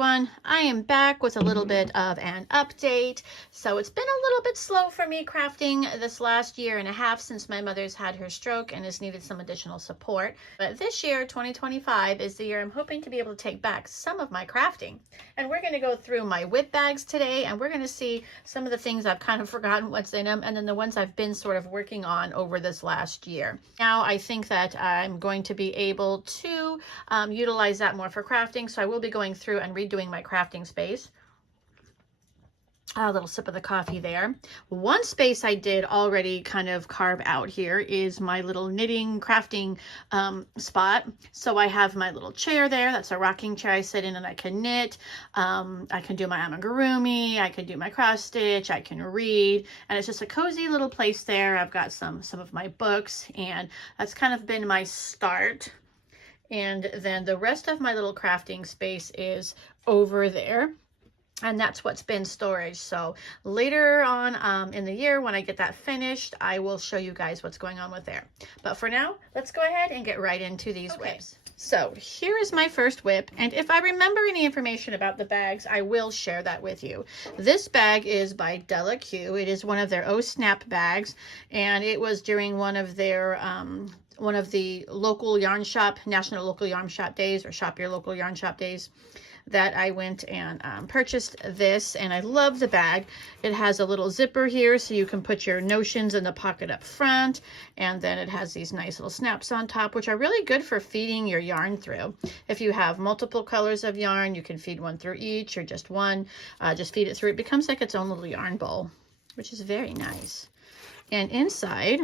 everyone. I am back with a little bit of an update. So it's been a little bit slow for me crafting this last year and a half since my mother's had her stroke and has needed some additional support. But this year, 2025, is the year I'm hoping to be able to take back some of my crafting. And we're going to go through my WIP bags today, and we're going to see some of the things I've kind of forgotten what's in them, and then the ones I've been sort of working on over this last year. Now I think that I'm going to be able to utilize that more for crafting, so I will be going through and redoing my crafting space. A little sip of the coffee there. One space I did already kind of carve out here is my little knitting crafting spot. So I have my little chair there. That's a rocking chair I sit in and I can knit. I can do my amigurumi. I can do my cross stitch. I can read. And it's just a cozy little place there. I've got some of my books, and that's kind of been my start. And then the rest of my little crafting space is over there. And that's what's been storage. So later on in the year, when I get that finished, I will show you guys what's going on with there. But for now, let's go ahead and get right into these WIPs. So here is my first WIP. And if I remember any information about the bags, I will share that with you. This bag is by Della Q. It is one of their Oh Snap bags. And it was during one of the local yarn shop, National Local Yarn Shop Days, or Shop Your Local Yarn Shop Days, that I went and purchased this, and I love the bag. It has a little zipper here so you can put your notions in the pocket up front, and then it has these nice little snaps on top, which are really good for feeding your yarn through. If you have multiple colors of yarn, you can feed one through each, or just one, just feed it through. It becomes like its own little yarn bowl, which is very nice. And inside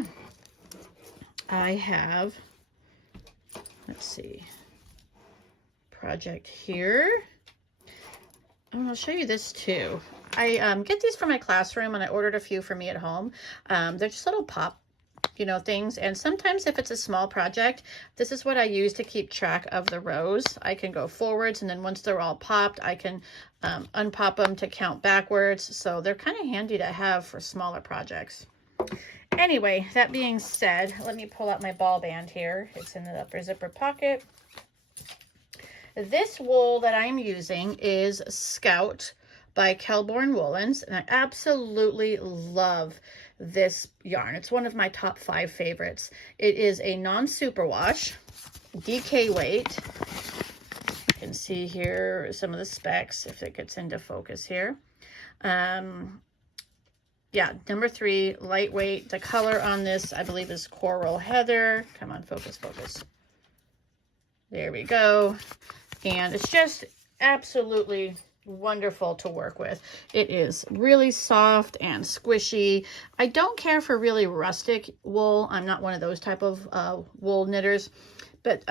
I have, let's see, project here. And I'll show you this too. I get these for my classroom, and I ordered a few for me at home. They're just little pop, things. And sometimes if it's a small project, this is what I use to keep track of the rows. I can go forwards, and then once they're all popped, I can unpop them to count backwards. So they're kind of handy to have for smaller projects. Anyway, that being said, let me pull out my ball band here. It's in the upper zipper pocket. This wool that I'm using is Scout by Kelborn Woolens, and I absolutely love this yarn. It's one of my top 5 favorites. It is a non-superwash, DK weight. You can see here some of the specs if it gets into focus here. Yeah, number 3, lightweight. The color on this, I believe, is Coral Heather. Come on, focus, focus. There we go. And it's just absolutely wonderful to work with. It is really soft and squishy. I don't care for really rustic wool. I'm not one of those type of wool knitters, but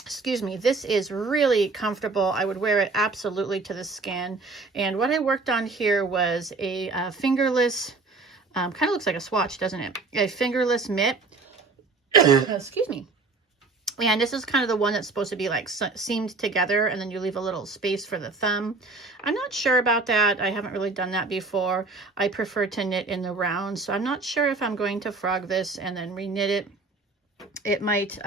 excuse me, this is really comfortable. I would wear it absolutely to the skin. And what I worked on here was a fingerless, kind of looks like a swatch, doesn't it? A fingerless mitt. Excuse me. And this is kind of the one that's supposed to be like seamed together, and then you leave a little space for the thumb. I'm not sure about that. I haven't really done that before. I prefer to knit in the round, so I'm not sure if I'm going to frog this and then reknit it. It might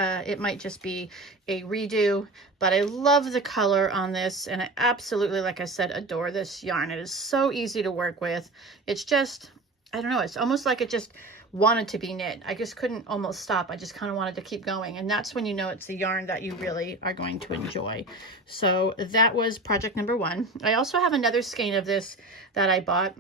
just be a redo, but I love the color on this, and I absolutely, like I said, adore this yarn. It is so easy to work with. It's just, I don't know, it's almost like it just wanted to be knit. I just couldn't almost stop. I just kind of wanted to keep going, and that's when you know it's the yarn that you really are going to enjoy. So that was project number 1. I also have another skein of this that I bought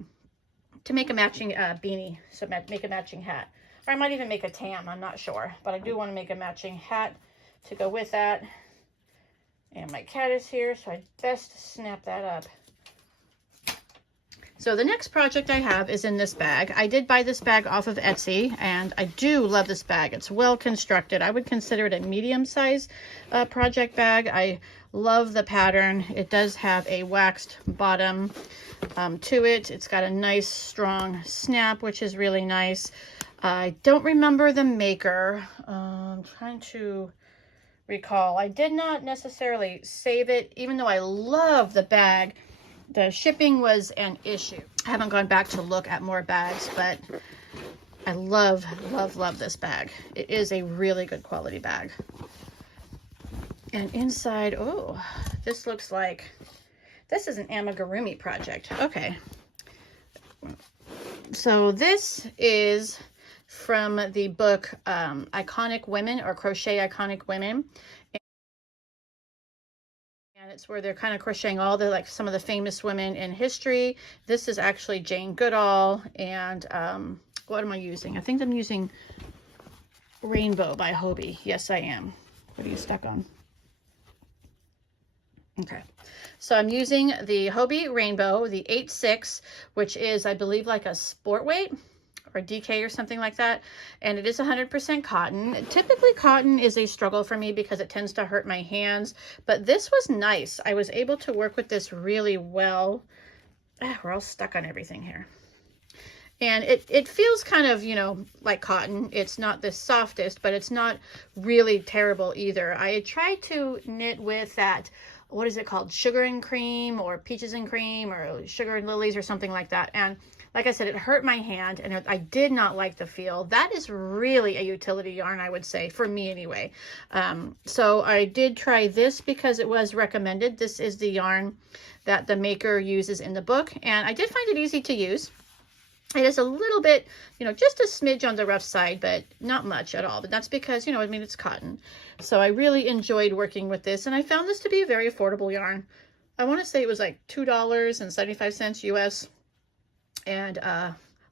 to make a matching beanie, so make a matching hat. Or I might even make a tam, I'm not sure. But I do want to make a matching hat to go with that. And my cat is here, so I best snap that up. So the next project I have is in this bag. I did buy this bag off of Etsy, and I do love this bag. It's well constructed. I would consider it a medium-size project bag. I love the pattern. It does have a waxed bottom to it. It's got a nice strong snap, which is really nice. I don't remember the maker. I'm trying to recall. I did not necessarily save it, even though I love the bag. The shipping was an issue. I haven't gone back to look at more bags, but I love, love, love this bag. It is a really good quality bag. And inside, oh, this looks like This is an amigurumi project. Okay. So this is from the book Iconic Women, or Crochet Iconic Women. And it's where they're kind of crocheting all the, like, some of the famous women in history. This is actually Jane Goodall. And what am I using? I think I'm using Rainbow by Hobie. Yes, I am. What are you stuck on? Okay. So I'm using the Hobie Rainbow, the 8/6, which is, I believe, like a sport weight or DK or something like that. And it is 100% cotton. Typically cotton is a struggle for me because it tends to hurt my hands, but this was nice. I was able to work with this really well. We're all stuck on everything here. And it feels kind of, you know, like cotton. It's not the softest, but it's not really terrible either. I tried to knit with that, what is it called? Sugar and Cream, or Peaches and Cream, or Sugar and Lilies, or something like that. And like I said, it hurt my hand, and I did not like the feel. That is really a utility yarn, I would say, for me anyway. So I did try this because it was recommended. This is the yarn that the maker uses in the book, and I did find it easy to use. It is a little bit, you know, just a smidge on the rough side, but not much at all. But that's because, you know, I mean, it's cotton. So I really enjoyed working with this, and I found this to be a very affordable yarn. I want to say it was like $2.75 US, and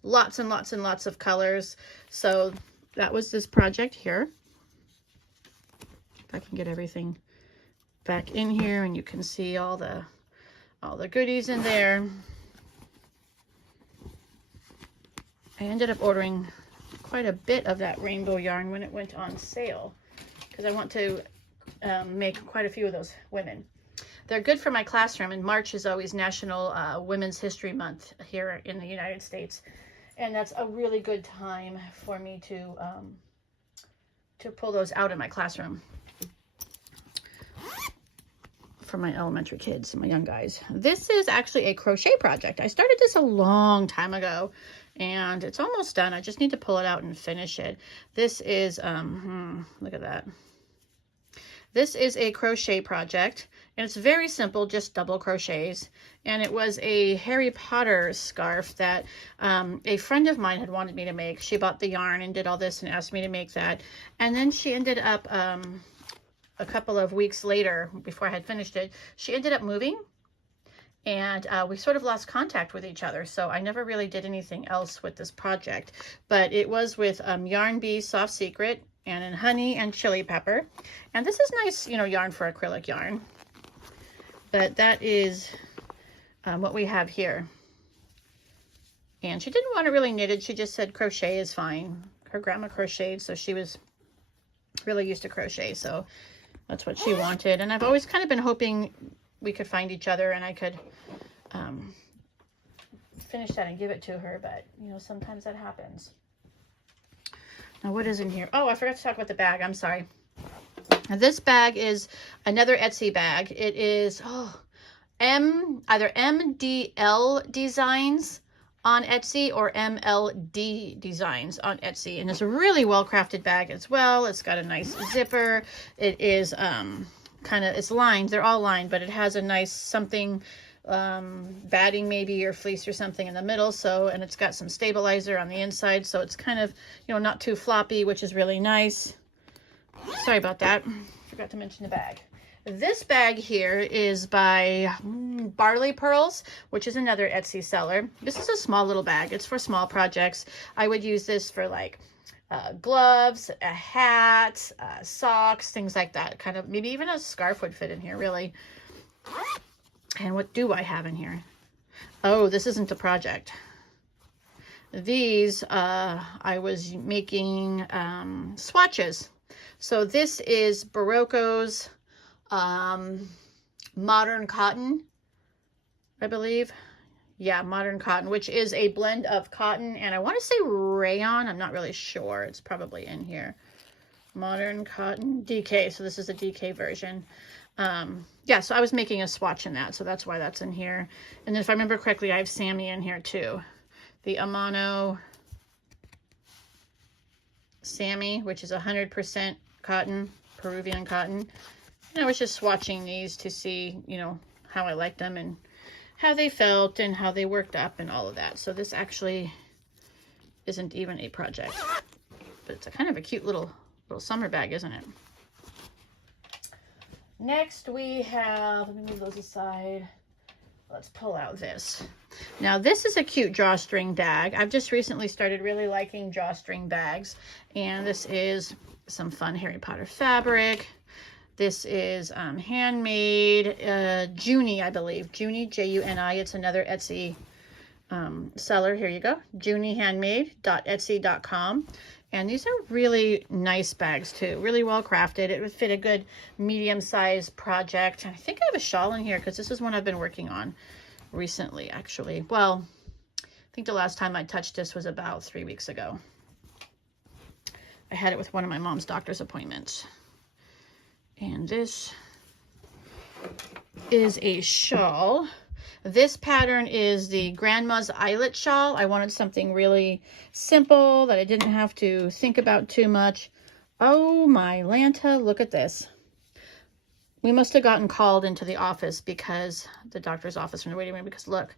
lots and lots and lots of colors. So that was this project here. If I can get everything back in here, and you can see all the goodies in there. I ended up ordering quite a bit of that rainbow yarn when it went on sale, because I want to make quite a few of those women. They're good for my classroom, and March is always National Women's History Month here in the United States, and that's a really good time for me to pull those out in my classroom for my elementary kids and my young guys. This is actually a crochet project. I started this a long time ago, and it's almost done. I just need to pull it out and finish it. This is, look at that. This is a crochet project, and it's very simple, just double crochets. And it was a Harry Potter scarf that a friend of mine had wanted me to make. She bought the yarn and did all this and asked me to make that. And then she ended up, a couple of weeks later, before I had finished it, she ended up moving, and we sort of lost contact with each other. So I never really did anything else with this project, but it was with Yarn Bee Soft Secret, and in honey and chili pepper. And this is nice, you know, yarn for acrylic yarn. But that is what we have here. And she didn't want it really knitted. She just said crochet is fine. Her grandma crocheted, so she was really used to crochet. So that's what she wanted. And I've always kind of been hoping we could find each other and I could finish that and give it to her. But, you know, sometimes that happens. Now, what is in here? Oh, I forgot to talk about the bag. I'm sorry. Now, this bag is another Etsy bag. It is either MDL Designs on Etsy or MLD Designs on Etsy. And it's a really well-crafted bag as well. It's got a nice zipper. It is it's lined. They're all lined, but it has a nice something, batting maybe, or fleece or something in the middle. So, and it's got some stabilizer on the inside. So it's kind of, you know, not too floppy, which is really nice. Sorry about that. Forgot to mention the bag. This bag here is by Barley Pearls, which is another Etsy seller. This is a small little bag. It's for small projects. I would use this for like gloves, a hat, socks, things like that. Kind of, maybe even a scarf would fit in here, really. And what do I have in here? Oh, this isn't a project. These, I was making swatches. So this is Barocco's Modern Cotton, I believe. Yeah, Modern Cotton, which is a blend of cotton and I want to say rayon. I'm not really sure. It's probably in here. Modern Cotton DK. So this is a DK version. Yeah, so I was making a swatch in that, so that's why that's in here. And then if I remember correctly, I have Sammy in here too. The Amano Sammy, which is 100% cotton, Peruvian cotton. And I was just swatching these to see, you know, how I like them and how they felt and how they worked up and all of that. So this actually isn't even a project, but it's a kind of a cute little summer bag, isn't it? Next we have, let me move those aside. Let's pull out this. Now this is a cute drawstring bag. I've just recently started really liking drawstring bags, and this is some fun Harry Potter fabric. This is handmade Junie, I believe. Junie, J-U-N-I. It's another Etsy seller. Here you go. juniehandmade.etsy.com. And these are really nice bags too. Really well crafted. It would fit a good medium-sized project. I think I have a shawl in here because this is one I've been working on recently, actually. Well, I think the last time I touched this was about 3 weeks ago. I had it with one of my mom's doctor's appointments. And this is a shawl. This pattern is the Grandma's Eyelet shawl. I wanted something really simple that I didn't have to think about too much. Oh my Lanta, look at this. We must have gotten called into the office, because the doctor's office in the waiting room, because look,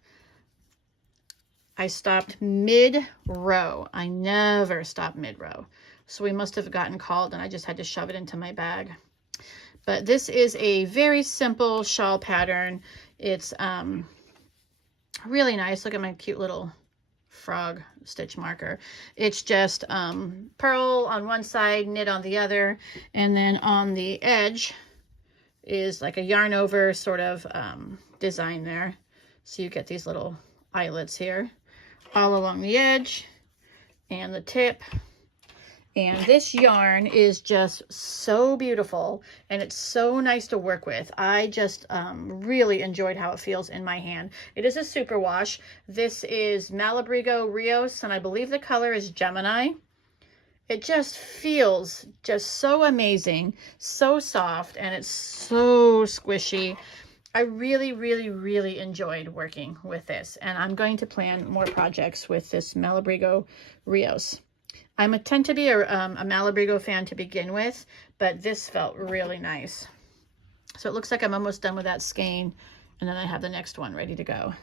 I stopped mid-row. I never stop mid-row. So we must have gotten called and I just had to shove it into my bag. But this is a very simple shawl pattern. It's really nice. Look at my cute little frog stitch marker. It's just pearl on one side, knit on the other, and then on the edge is like a yarn over sort of design there. So you get these little eyelets here all along the edge and the tip. And this yarn is just so beautiful, and it's so nice to work with. I just really enjoyed how it feels in my hand. It is a superwash. This is Malabrigo Rios, and I believe the color is Gemini. It just feels just so amazing, so soft, and it's so squishy. I really, really, really enjoyed working with this, and I'm going to plan more projects with this Malabrigo Rios. I tend to be a Malabrigo fan to begin with, but this felt really nice. So it looks like I'm almost done with that skein, and then I have the next one ready to go.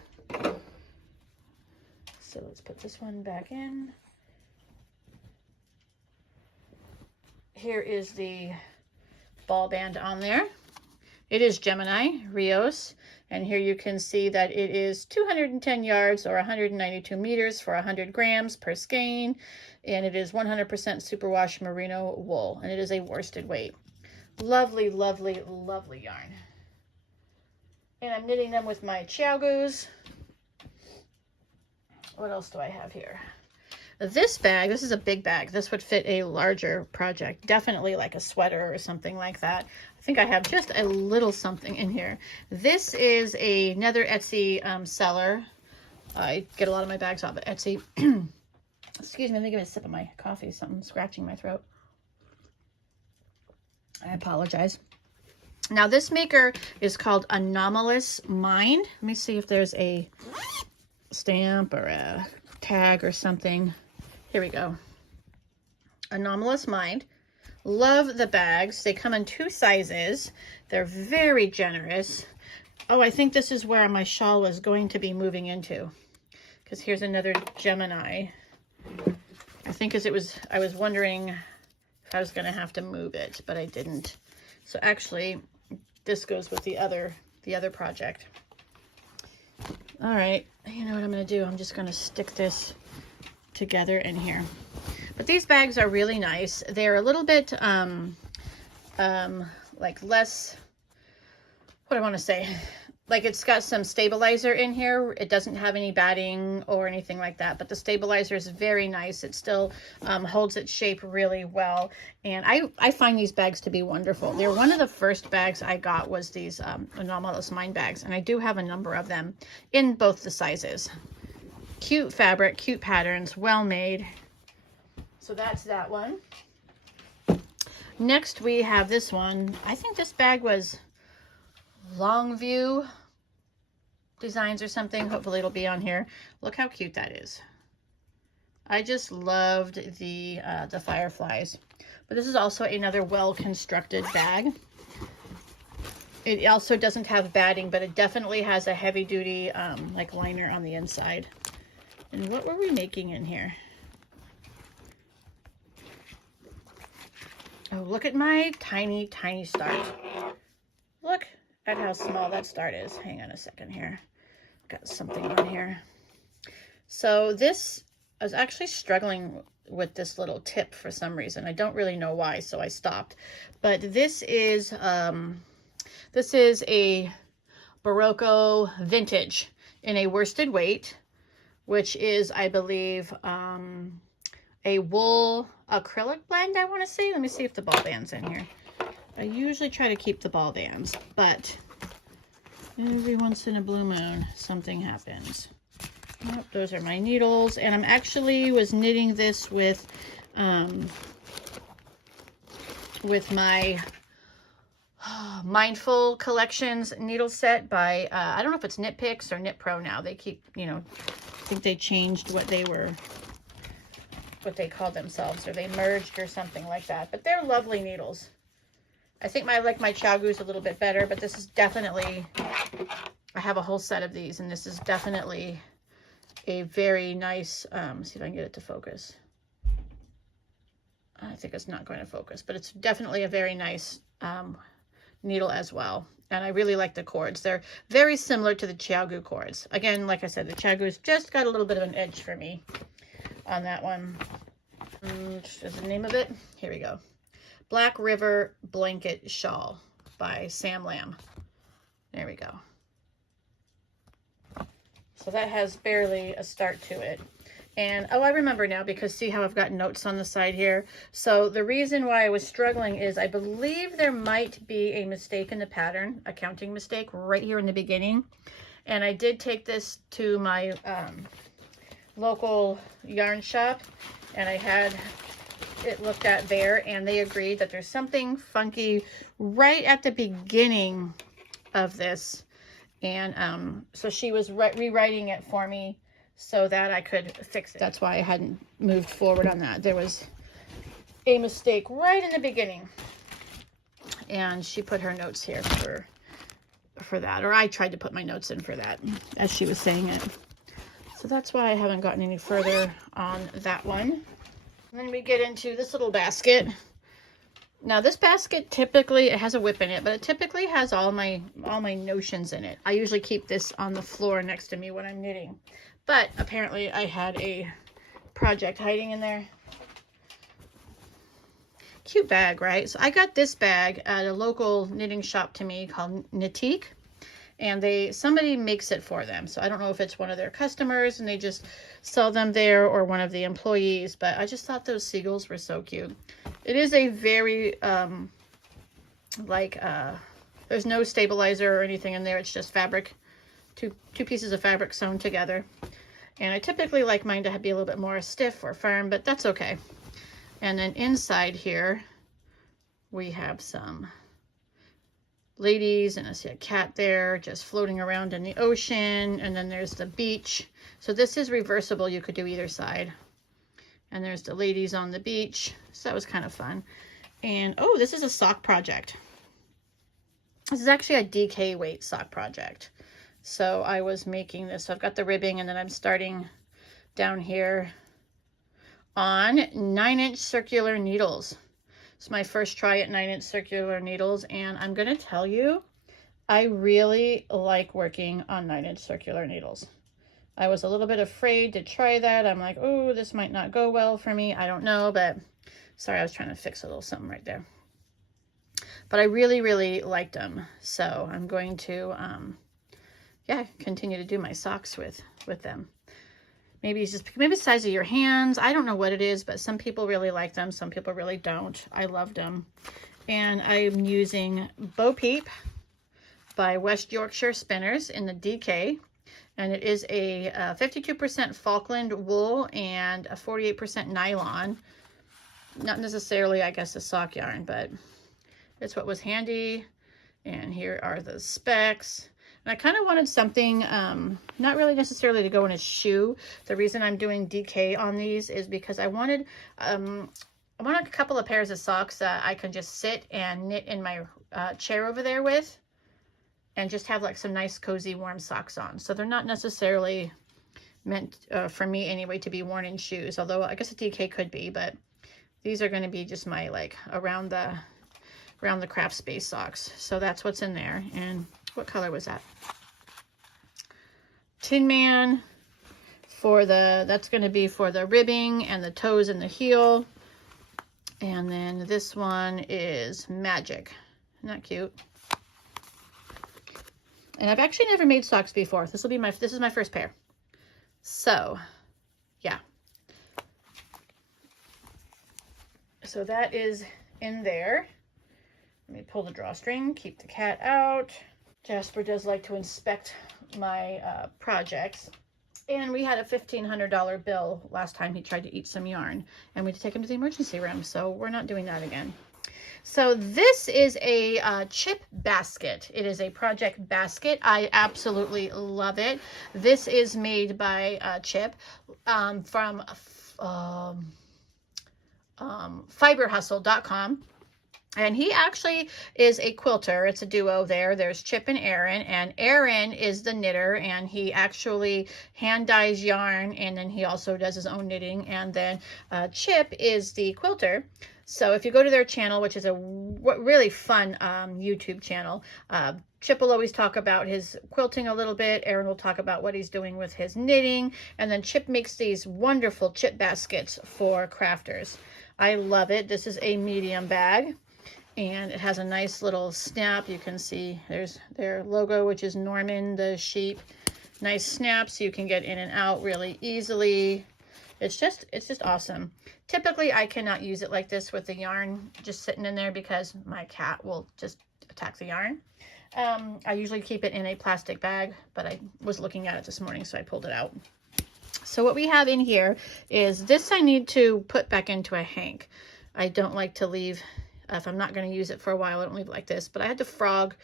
So let's put this one back in. Here is the ball band on there. It is Gemini Rios, and here you can see that it is 210 yards or 192 meters for 100 grams per skein, and it is 100% superwash merino wool, and it is a worsted weight. Lovely, lovely, lovely yarn. And I'm knitting them with my Chiaogus. What else do I have here? This bag, this is a big bag. This would fit a larger project, definitely like a sweater or something like that. I think I have just a little something in here. This is another Etsy seller. I get a lot of my bags off of Etsy. Excuse me, let me give it a sip of my coffee. Something's scratching my throat. I apologize. Now this maker is called Anomalous Mind. Let me see if there's a stamp or a tag or something. Here we go. Anomalous Mind. Love the bags. They come in 2 sizes. They're very generous. Oh, I think this is where my shawl was going to be moving into, because here's another Gemini. I think I was wondering if I was going to have to move it, but I didn't. So actually, this goes with the other project. All right, you know what I'm going to do? I'm just going to stick this together in here. But these bags are really nice. They're a little bit like less, what do I want to say? Like it's got some stabilizer in here. It doesn't have any batting or anything like that, but the stabilizer is very nice. It still holds its shape really well. And I find these bags to be wonderful. They're one of the first bags I got was these Anomalous Mind bags. And I do have a number of them in both the sizes. Cute fabric, cute patterns, well made. So that's that one. Next we have this one. I think this bag was Longview Designs or something. Hopefully it'll be on here. Look how cute that is. I just loved the fireflies. But this is also another well-constructed bag. It also doesn't have batting, but it definitely has a heavy duty like liner on the inside. And what were we making in here? Oh, look at my tiny, tiny start. Look at how small that start is. Hang on a second here. Got something on here. So this, I was actually struggling with this little tip for some reason. I don't really know why, so I stopped. But this is a Barocco vintage in a worsted weight, which is, I believe, a wool acrylic blend, I want to say. Let me see if the ball band's in here. I usually try to keep the ball bands, but every once in a blue moon, something happens. Yep, those are my needles, and I'm actually was knitting this with my Mindful Collections needle set by, I don't know if it's Knit Picks or Knit Pro now. They keep, you know, I think they changed what they called themselves, or they merged or something like that. But they're lovely needles. I think I like my Chaogu's a little bit better, but this is definitely, I have a whole set of these, and this is definitely a very nice, see if I can get it to focus. I think it's not going to focus, but it's definitely a very nice needle as well. And I really like the cords. They're very similar to the Chaogu cords. Again, like I said, the Chaogu's just got a little bit of an edge for me on that one. Is the name of it? Here we go. Black River Blanket Shawl by Sam Lamb. There we go. So that has barely a start to it. And, oh, I remember now, because see how I've got notes on the side here? So the reason why I was struggling is I believe there might be a mistake in the pattern, a counting mistake right here in the beginning. And I did take this to my local yarn shop, and I had it looked at there, and they agreed that there's something funky right at the beginning of this. And so she was rewriting it for me so that I could fix it. That's why I hadn't moved forward on that. There was a mistake right in the beginning, and she put her notes here for that, or I tried to put my notes in for that as she was saying it. So that's why I haven't gotten any further on that one. And then we get into this little basket. Now this basket typically, it has a WIP in it, but it typically has all my notions in it. I usually keep this on the floor next to me when I'm knitting. But apparently I had a project hiding in there. Cute bag, right? So I got this bag at a local knitting shop to me called Knitique. And somebody makes it for them. So I don't know if it's one of their customers and they just sell them there, or one of the employees, but I just thought those seagulls were so cute. It is a very, there's no stabilizer or anything in there. It's just fabric, two pieces of fabric sewn together. And I typically like mine to be a little bit more stiff or firm, but that's okay. And then inside here, we have some ladies, and I see a cat there just floating around in the ocean, and then there's the beach. So this is reversible. You could do either side. And there's the ladies on the beach. So that was kind of fun. And oh, this is a sock project. This is actually a DK weight sock project. So I was making this. So I've got the ribbing, and then I'm starting down here on 9-inch circular needles. It's my first try at 9-inch circular needles, and I'm going to tell you, I really like working on 9-inch circular needles. I was a little bit afraid to try that. I'm like, oh, this might not go well for me. I don't know, but sorry, I was trying to fix a little something right there. But I really, really liked them. So I'm going to, continue to do my socks with them. Maybe it's just maybe the size of your hands. I don't know what it is, but some people really like them. Some people really don't. I loved them. And I'm using Bo Peep by West Yorkshire Spinners in the DK. And it is a 52% Falkland wool and a 48% nylon. Not necessarily, I guess, a sock yarn, but it's what was handy. And here are the specs. And I kind of wanted something, not really necessarily to go in a shoe. The reason I'm doing DK on these is because I wanted a couple of pairs of socks that I can just sit and knit in my chair over there with. and just have like some nice cozy warm socks on. So they're not necessarily meant for me anyway to be worn in shoes, although I guess a DK could be, but these are going to be just my like around the craft space socks. So that's what's in there. And what color was that? Tin Man for that's going to be for the ribbing and the toes and the heel. And then this one is Magic. Isn't that cute? And I've actually never made socks before. This is my first pair. So, yeah. So that is in there. Let me pull the drawstring, keep the cat out. Jasper does like to inspect my projects. And we had a $1,500 bill last time he tried to eat some yarn, and we had to take him to the emergency room, so we're not doing that again. So this is a chip basket. It is a project basket. I absolutely love it. This is made by Chip from fiberhustle.com. And he actually is a quilter. It's a duo there. There's Chip and Aaron is the knitter, and he actually hand dyes yarn, and then he also does his own knitting. And then Chip is the quilter. So if you go to their channel, which is a really fun YouTube channel, Chip will always talk about his quilting a little bit. Aaron will talk about what he's doing with his knitting. And then Chip makes these wonderful chip baskets for crafters. I love it. This is a medium bag. And it has a nice little snap. You can see there's their logo, which is Norman the sheep. Nice snap so you can get in and out really easily. It's just awesome. Typically, I cannot use it like this with the yarn just sitting in there because my cat will just attack the yarn. I usually keep it in a plastic bag, but I was looking at it this morning, so I pulled it out. So what we have in here is this I need to put back into a hank. I don't like to leave... if I'm not going to use it for a while, I don't leave it like this. But I had to frog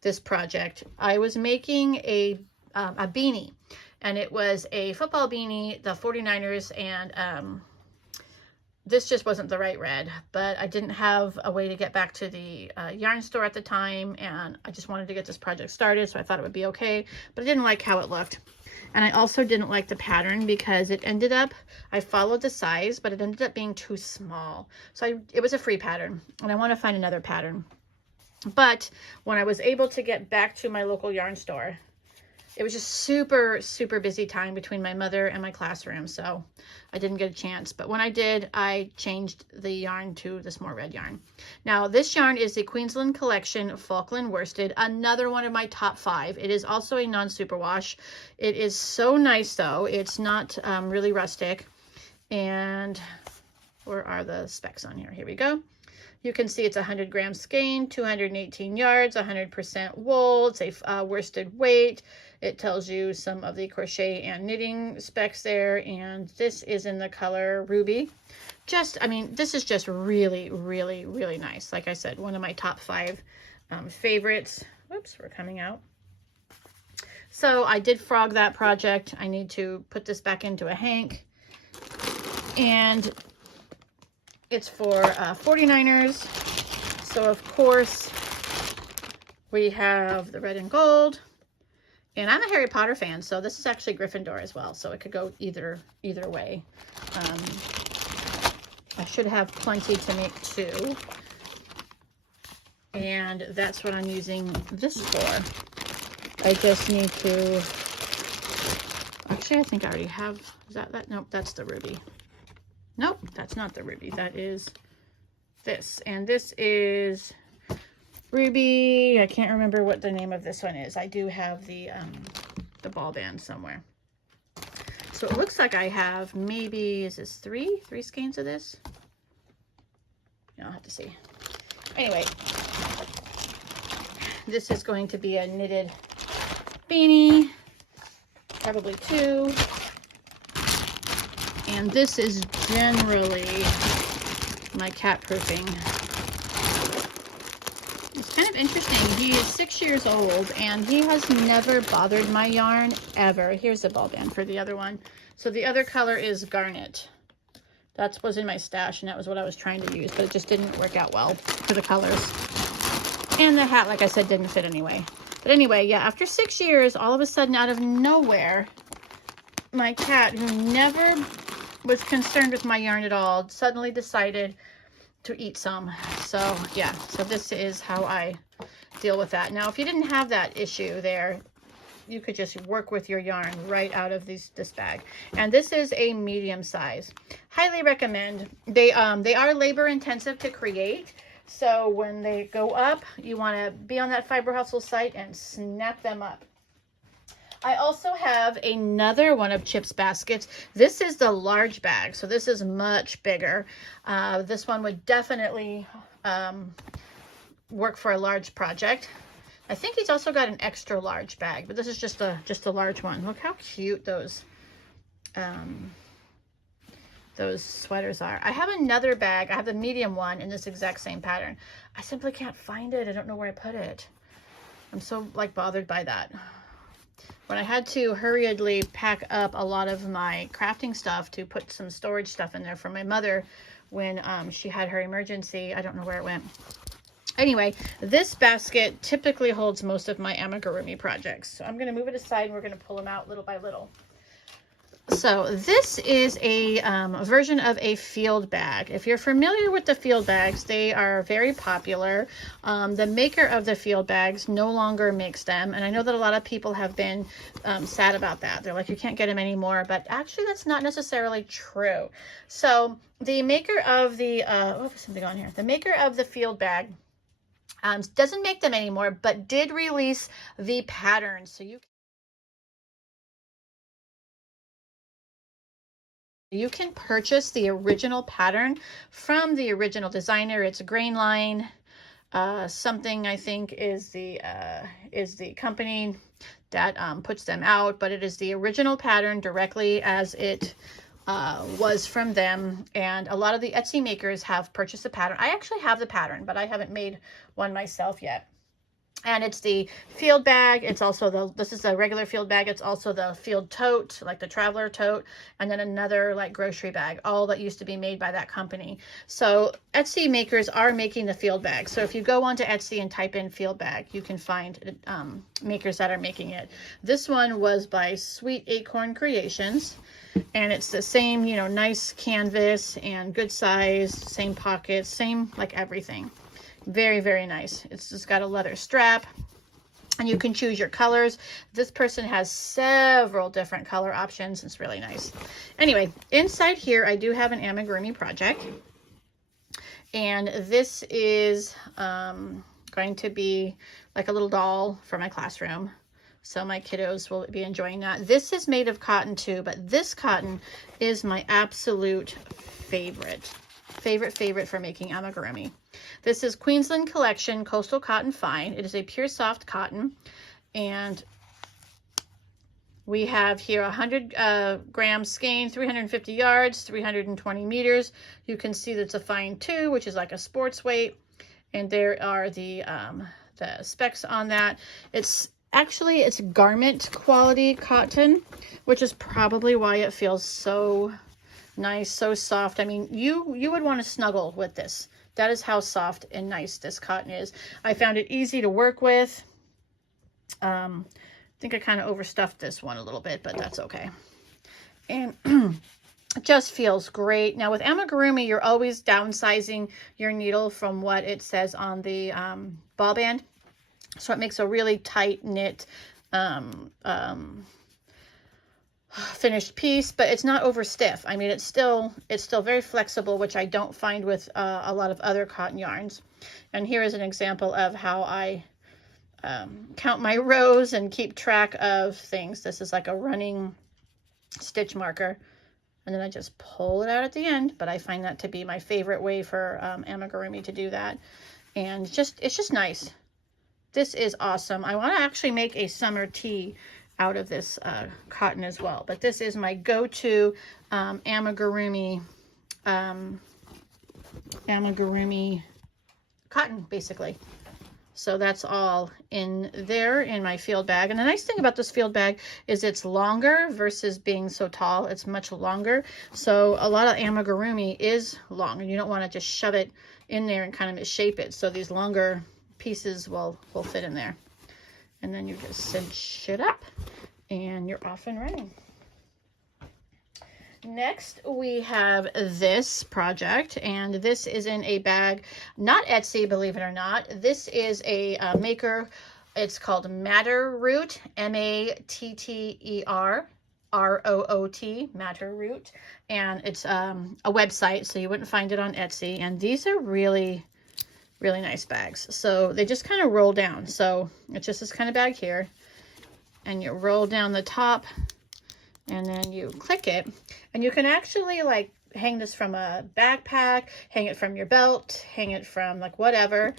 this project. I was making a beanie, and it was a football beanie, the 49ers, and this just wasn't the right red. But I didn't have a way to get back to the yarn store at the time, and I just wanted to get this project started, so I thought it would be okay. But I didn't like how it looked. And I also didn't like the pattern because it ended up, I followed the size, but it ended up being too small. So it was a free pattern, and I want to find another pattern. But when I was able to get back to my local yarn store, it was just super, super busy time between my mother and my classroom. So I didn't get a chance. But when I did, I changed the yarn to this more red yarn. Now, this yarn is the Queensland Collection Falkland Worsted, another one of my top 5. It is also a non-superwash. It is so nice, though. It's not really rustic. And where are the specs on here? Here we go. You can see it's 100 grams skein, 218 yards, 100% wool. It's a worsted weight. It tells you some of the crochet and knitting specs there. And this is in the color Ruby. I mean, this is just really, really, really nice. Like I said, one of my top 5 favorites. Whoops, we're coming out. So I did frog that project. I need to put this back into a hank. And it's for 49ers. So, of course, we have the red and gold. And I'm a Harry Potter fan, so this is actually Gryffindor as well. So it could go either way. I should have plenty to make 2. And that's what I'm using this for. I just need to... Actually, I think I already have... Is that? Nope, that's the ruby. Nope, that's not the ruby. That is this. And this is Ruby. I can't remember what the name of this one is. I do have the ball band somewhere. So it looks like I have maybe, is this 3 skeins of this? I'll have to see. Anyway, this is going to be a knitted beanie, probably 2. And this is generally my cat proofing. It's kind of interesting. He is 6 years old and he has never bothered my yarn ever. Here's the ball band for the other one. So the other color is Garnet. That was in my stash and that was what I was trying to use, but it just didn't work out well for the colors. And the hat, like I said, didn't fit anyway. But anyway, yeah, after 6 years, all of a sudden, out of nowhere, my cat, who never was concerned with my yarn at all, suddenly decided to eat some. So yeah, so this is how I deal with that. Now, if you didn't have that issue there, you could just work with your yarn right out of this bag. And this is a medium size. Highly recommend. They are labor intensive to create. So when they go up, you want to be on that Fiber Hustle site and snap them up. I also have another one of Chip's baskets. This is the large bag, so this is much bigger. This one would definitely work for a large project. I think he's also got an extra large bag, but this is just a large one. Look how cute those sweaters are. I have another bag. I have the medium one in this exact same pattern. I simply can't find it. I don't know where I put it. I'm so like bothered by that. When I had to hurriedly pack up a lot of my crafting stuff to put some storage stuff in there for my mother when she had her emergency, I don't know where it went. Anyway, this basket typically holds most of my amigurumi projects. So I'm going to move it aside and we're going to pull them out little by little. So this is a version of a field bag. If you're familiar with the field bags, they are very popular. The maker of the field bags no longer makes them. And I know that a lot of people have been sad about that. They're like, you can't get them anymore. But actually, that's not necessarily true. So the maker of the, something on here. The maker of the field bag doesn't make them anymore, but did release the patterns. So you can purchase the original pattern from the original designer. It's a Grain Line. Something I think is the company that puts them out, but it is the original pattern directly as it was from them. And a lot of the Etsy makers have purchased the pattern. I actually have the pattern, but I haven't made one myself yet. And it's the field bag. It's also this is a regular field bag. It's also the field tote, like the traveler tote, and then another like grocery bag, all that used to be made by that company. So Etsy makers are making the field bag. So if you go onto Etsy and type in field bag, you can find makers that are making it. This one was by Sweet Acorn Creations. And it's the same, you know, nice canvas and good size, same pockets, same like everything. Very, very nice. It's just got a leather strap and you can choose your colors. This person has several different color options. It's really nice. Anyway, inside here, I do have an amigurumi project. And this is going to be like a little doll for my classroom. So my kiddos will be enjoying that. This is made of cotton too, but this cotton is my absolute favorite for making amigurumi. This is Queensland Collection Coastal Cotton Fine. It is a pure soft cotton, and we have here 100 grams skein, 350 yards, 320 meters. You can see that's a fine 2, which is like a sports weight, and there are the specs on that. It's garment quality cotton, which is probably why it feels so nice, so soft. I mean, you would want to snuggle with this. That is how soft and nice this cotton is. I found it easy to work with. I think I kind of overstuffed this one a little bit, but that's okay. And it just feels great. Now with amigurumi, you're always downsizing your needle from what it says on the ball band. So it makes a really tight knit finished piece, but it's not over stiff. I mean, it's still very flexible, which I don't find with a lot of other cotton yarns. And here is an example of how I count my rows and keep track of things. This is like a running stitch marker, and then I just pull it out at the end. But I find that to be my favorite way for amigurumi to do that. And it's just nice. This is awesome. I want to actually make a summer tee out of this cotton as well. But this is my go-to amigurumi cotton, basically. So that's all in there in my field bag. And the nice thing about this field bag is it's longer versus being so tall. It's much longer. So a lot of amigurumi is long, and you don't want to just shove it in there and kind of misshape it. So these longer pieces will fit in there. And then you just cinch it up and you're off and running. Next, we have this project, and this is in a bag, not Etsy, believe it or not. This is a maker. It's called Matter Root, M-A-T-T-E-R-R-O-O-T, Matter Root, and it's a website, so you wouldn't find it on Etsy. And these are really, really nice bags. So they just kind of roll down. So it's just this kind of bag here, and you roll down the top, and then you click it, and you can actually like hang this from a backpack, hang it from your belt, hang it from like whatever.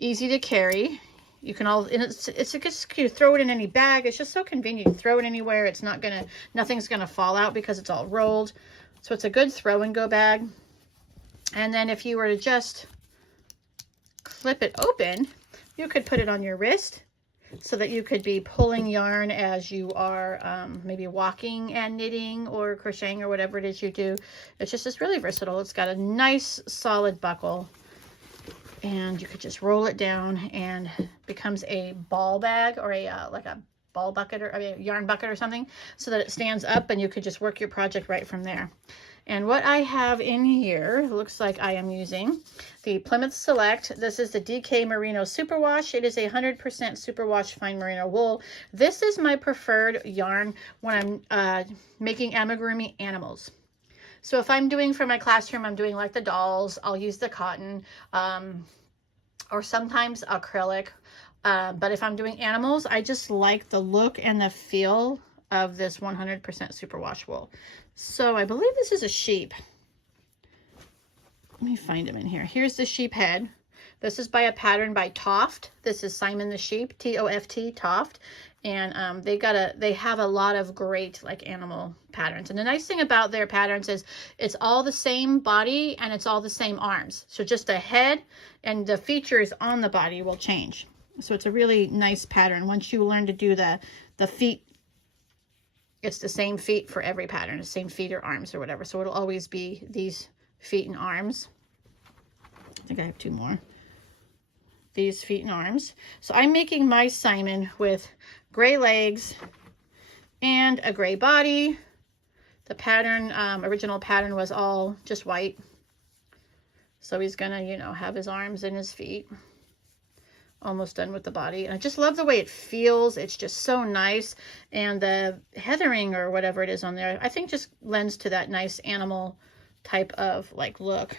Easy to carry. You can all, and it's just, you throw it in any bag. It's just so convenient. You throw it anywhere. It's not gonna, nothing's gonna fall out because it's all rolled. So it's a good throw and go bag. And then if you were to just clip it open, you could put it on your wrist, so that you could be pulling yarn as you are maybe walking and knitting or crocheting or whatever it is you do. It's just really versatile. It's got a nice solid buckle, and you could just roll it down and becomes a ball bag, or a like a ball bucket, or a yarn bucket or something, so that it stands up and you could just work your project right from there. And what I have in here, looks like I am using the Plymouth Select. This is the DK Merino Superwash. It is 100% superwash fine merino wool. This is my preferred yarn when I'm making amigurumi animals. So if I'm doing for my classroom, I'm doing like the dolls, I'll use the cotton, or sometimes acrylic. But if I'm doing animals, I just like the look and the feel of this 100% superwash wool. So I believe this is a sheep. Let me find him in here. Here's the sheep head. This is by a pattern by Toft. This is Simon the Sheep, T-O-F-T, Toft. And they have a lot of great like animal patterns. And the nice thing about their patterns is it's all the same body and it's all the same arms. So just the head and the features on the body will change. So it's a really nice pattern. Once you learn to do the feet, it's the same feet for every pattern, the same feet or arms or whatever. So it'll always be these feet and arms. I think I have two more. These feet and arms. So I'm making my Simon with gray legs and a gray body. The pattern, original pattern was all just white. So he's gonna, you know, have his arms and his feet. Almost done with the body. And I just love the way it feels. It's just so nice. And the heathering or whatever it is on there, I think just lends to that nice animal type of like look.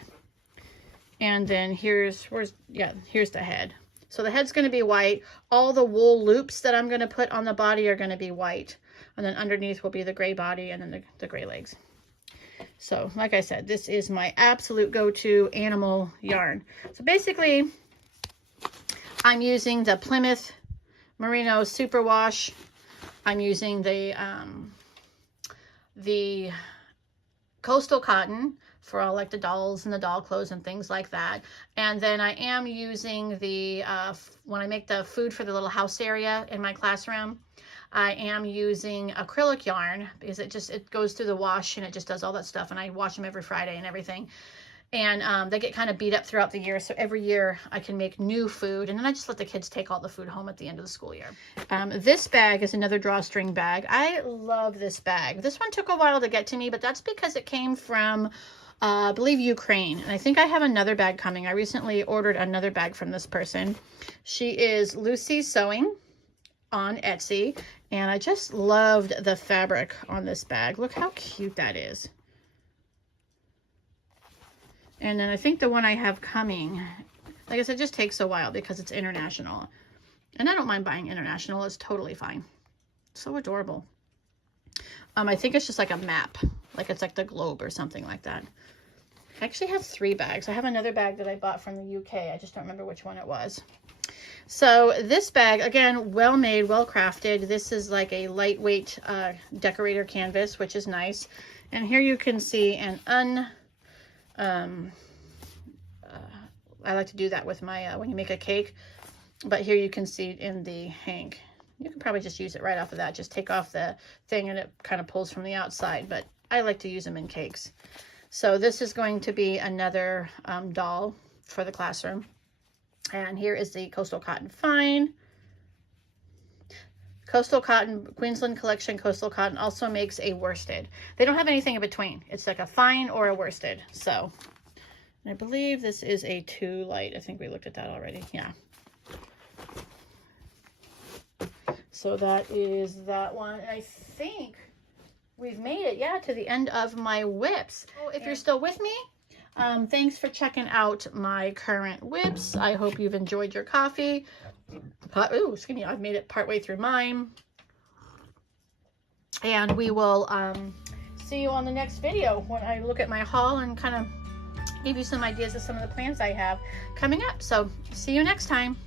And then here's the head. So the head's going to be white. All the wool loops that I'm going to put on the body are going to be white. And then underneath will be the gray body and then the gray legs. So like I said, this is my absolute go-to animal yarn. So basically, I'm using the Plymouth Merino Superwash. I'm using the coastal cotton for all like the dolls and the doll clothes and things like that. And then I am using the, when I make the food for the little house area in my classroom, I am using acrylic yarn because it goes through the wash and it just does all that stuff. And I wash them every Friday and everything. And they get kind of beat up throughout the year. So every year I can make new food. And then I just let the kids take all the food home at the end of the school year. This bag is another drawstring bag. I love this bag. This one took a while to get to me, but that's because it came from, I believe, Ukraine. And I think I have another bag coming. I recently ordered another bag from this person. She is Lucy Sewing on Etsy. And I just loved the fabric on this bag. Look how cute that is. And then I think the one I have coming, like I said, just takes a while because it's international. And I don't mind buying international. It's totally fine. So adorable. I think it's just like a map. Like it's like the globe or something like that. I actually have 3 bags. I have another bag that I bought from the UK. I just don't remember which one it was. So this bag, again, well made, well crafted. This is like a lightweight decorator canvas, which is nice. And here you can see an I like to do that with my when you make a cake, but here you can see it in the hank. You can probably just use it right off of that. Just take off the thing and it kind of pulls from the outside, but I like to use them in cakes. So this is going to be another doll for the classroom. And here is the Coastal Cotton Fine. Coastal Cotton, Queensland Collection Coastal Cotton also makes a worsted. They don't have anything in between. It's like a fine or a worsted. So I believe this is a 2 light. I think we looked at that already. Yeah. So that is that one. And I think we've made it, yeah, to the end of my WIPs. Oh, if you're still with me, thanks for checking out my current WIPs. I hope you've enjoyed your coffee. Ooh, excuse me, I've made it partway through mine. And we will see you on the next video when I look at my haul and kind of give you some ideas of some of the plans I have coming up. So see you next time.